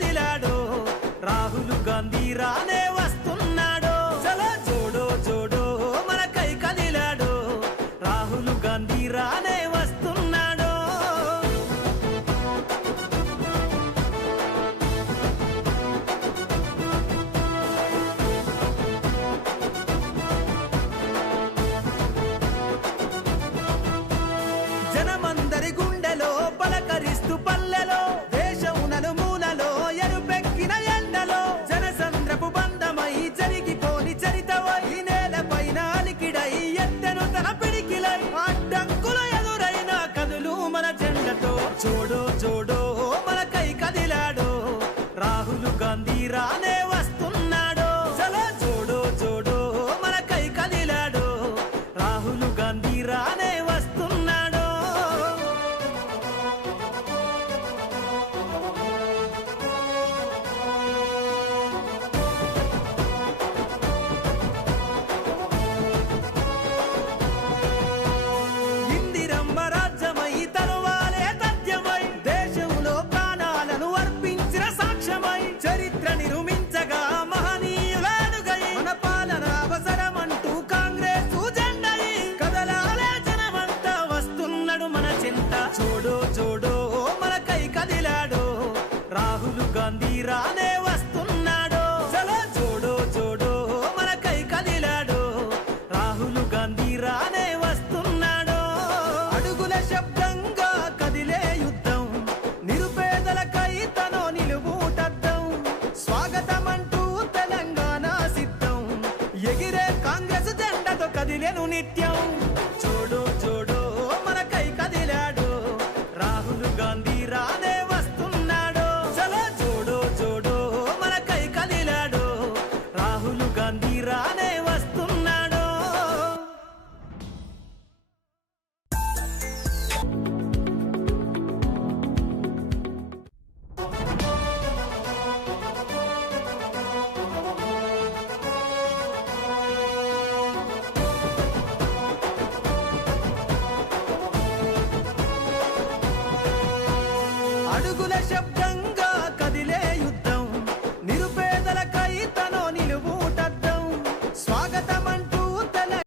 des larmes. ஈரான Gandhi రానే వస్తున్నాడో. చలో చూడో చూడో మన కై కదిలాడో. రాహుల్ గాంధీ రానే వస్తున్నాడో. అడుగుల శబ్దంగా కదిలే యుద్ధం నిరుపేదలకై తను నిలువుటద్దం. స్వాగతమంటూ తెలంగాణ సిద్ధం ఎగిరే కాంగ్రెస్ జెండతో కదిలేను నిత్యం. accept that.